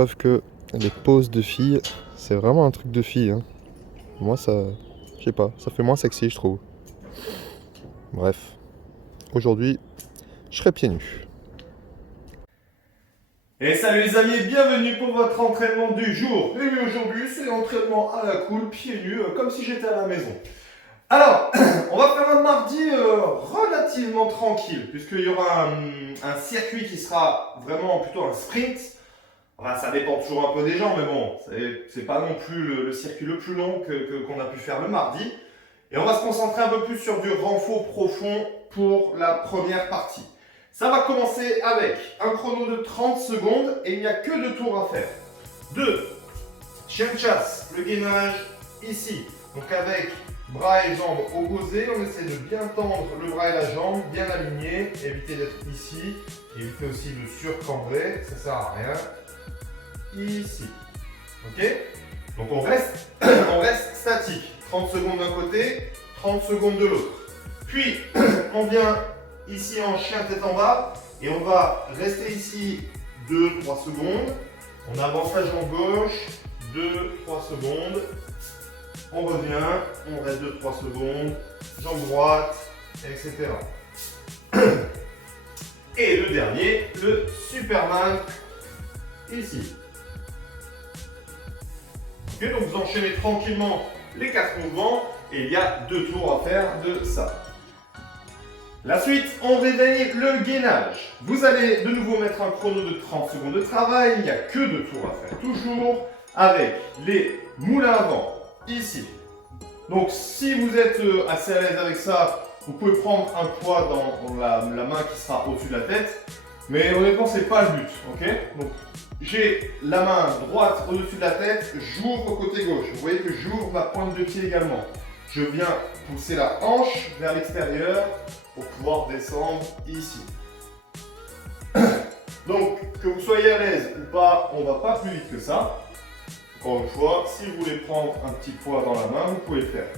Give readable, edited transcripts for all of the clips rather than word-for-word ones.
preuve que les poses de filles, c'est vraiment un truc de filles, hein. Moi, ça, je sais pas, ça fait moins sexy, je trouve. Bref, aujourd'hui, je serai pieds nus. Et salut les amis, bienvenue pour votre entraînement du jour. Et oui, aujourd'hui, c'est l'entraînement à la cool, pieds nus, comme si j'étais à la maison. Alors, on va faire un mardi relativement tranquille, puisqu'il y aura un circuit qui sera vraiment plutôt un sprint. Enfin, ça dépend toujours un peu des gens, mais bon, c'est pas non plus le circuit le plus long qu'on a pu faire le mardi. Et on va se concentrer un peu plus sur du renfort profond pour la première partie. Ça va commencer avec un chrono de 30 secondes et il n'y a que 2 tours à faire. 2. Chien de chasse, le gainage ici. Donc avec bras et jambes opposés, on essaie de bien tendre le bras et la jambe, bien aligner, éviter d'être ici, éviter aussi de surcambrer, ça sert à rien. Ici. Ok? Donc on reste statique. 30 secondes d'un côté, 30 secondes de l'autre. Puis on vient ici en chien tête en bas et on va rester ici 2-3 secondes. On avance la jambe gauche, 2-3 secondes. On revient, on reste 2-3 secondes, jambe droite, etc. Et le dernier, le Superman, ici. Ok, donc vous enchaînez tranquillement les 4 mouvements et il y a 2 tours à faire de ça. La suite, on réveille le gainage. Vous allez de nouveau mettre un chrono de 30 secondes de travail, il n'y a que 2 tours à faire, toujours avec les moulins avant, ici. Donc si vous êtes assez à l'aise avec ça, vous pouvez prendre un poids dans la main qui sera au-dessus de la tête, mais honnêtement, c'est pas le but, ok? Donc j'ai la main droite au-dessus de la tête, j'ouvre au côté gauche. Vous voyez que j'ouvre ma pointe de pied également. Je viens pousser la hanche vers l'extérieur pour pouvoir descendre ici. Donc, que vous soyez à l'aise ou pas, on ne va pas plus vite que ça. Encore une fois, si vous voulez prendre un petit poids dans la main, vous pouvez le faire.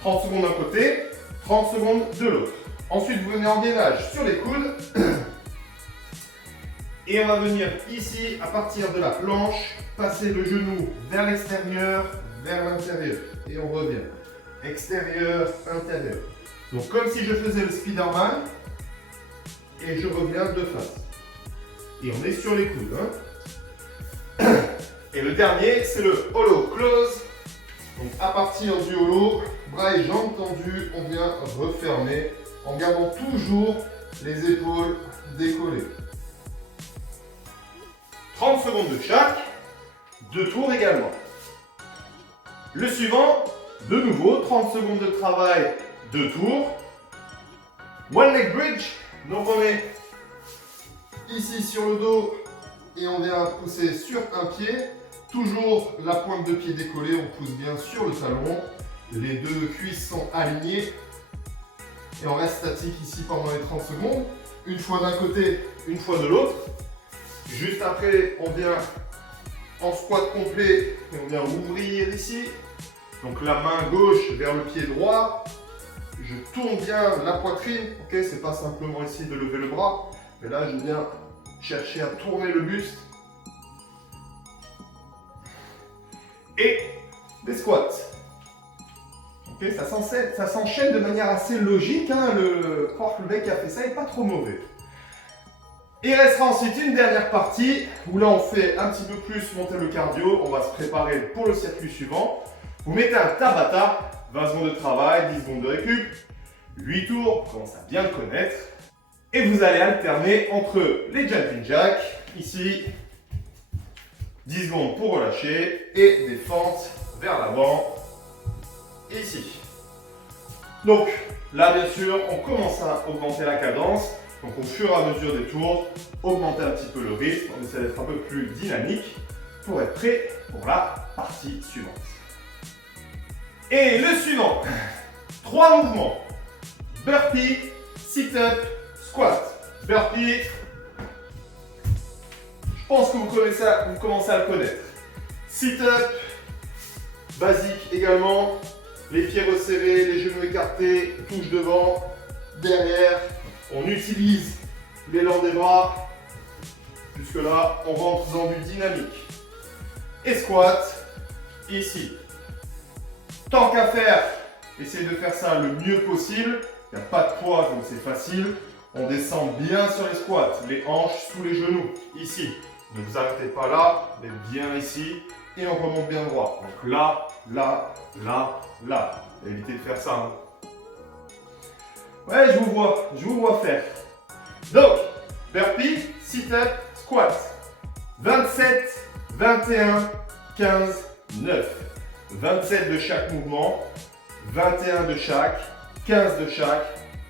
30 secondes d'un côté, 30 secondes de l'autre. Ensuite, vous venez en gainage sur les coudes. Et on va venir ici, à partir de la planche, passer le genou vers l'extérieur, vers l'intérieur. Et on revient. Extérieur, intérieur. Donc comme si je faisais le Spider-Man. Et je reviens de face. Et on est sur les coudes. Hein. Et le dernier, c'est le hollow close. Donc à partir du hollow, bras et jambes tendus, on vient refermer en gardant toujours les épaules décollées. 30 secondes de chaque, 2 tours également. Le suivant, de nouveau, 30 secondes de travail, 2 tours. One leg bridge, donc on est ici sur le dos et on vient pousser sur un pied. Toujours la pointe de pied décollée, on pousse bien sur le talon. Les 2 cuisses sont alignées. Et on reste statique ici pendant les 30 secondes. Une fois d'un côté, une fois de l'autre. Juste après, on vient en squat complet et on vient ouvrir ici. Donc la main gauche vers le pied droit. Je tourne bien la poitrine. Ok, c'est pas simplement essayer de lever le bras, mais là je viens chercher à tourner le buste. Et des squats. Ok, ça s'enchaîne de manière assez logique. Hein. Je crois que le mec qui a fait ça n'est pas trop mauvais. Il restera ensuite une dernière partie où là on fait un petit peu plus monter le cardio. On va se préparer pour le circuit suivant. Vous mettez un Tabata, 20 secondes de travail, 10 secondes de récup, 8 tours, on commence à bien le connaître. Et vous allez alterner entre les jumping jacks, ici, 10 secondes pour relâcher et des fentes vers l'avant, ici. Donc là bien sûr, on commence à augmenter la cadence. Donc au fur et à mesure des tours, augmenter un petit peu le rythme, on essaie d'être un peu plus dynamique pour être prêt pour la partie suivante. Et le suivant, 3 mouvements, burpee, sit-up, squat. Burpee, je pense que vous commencez à le connaître. Sit-up, basique également, les pieds resserrés, les genoux écartés, touche devant, derrière. On utilise l'élan des bras puisque là, on rentre dans du dynamique. Et squat, ici. Tant qu'à faire, essayez de faire ça le mieux possible. Il n'y a pas de poids, donc c'est facile. On descend bien sur les squats, les hanches sous les genoux, ici. Ne vous arrêtez pas là, mais bien ici. Et on remonte bien droit. Donc là, là, là, là. Évitez de faire ça. Hein. Ouais, je vous vois faire. Donc, burpee, sit-up, squat. 27, 21, 15, 9. 27 de chaque mouvement, 21 de chaque, 15 de chaque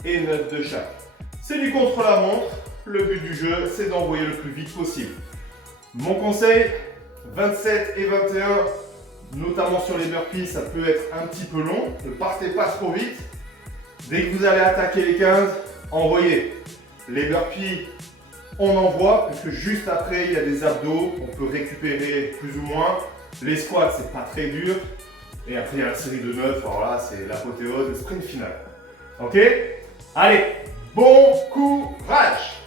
et 9 de chaque. C'est du contre-la-montre. Le but du jeu, c'est d'envoyer le plus vite possible. Mon conseil, 27 et 21, notamment sur les burpees, ça peut être un petit peu long. Ne partez pas trop vite. Dès que vous allez attaquer les 15, envoyez. Les burpees, on envoie, puisque juste après, il y a des abdos. On peut récupérer plus ou moins. Les squats, c'est pas très dur. Et après, il y a la série de 9. Alors là, c'est l'apothéose, le sprint final. Ok? Allez, bon courage!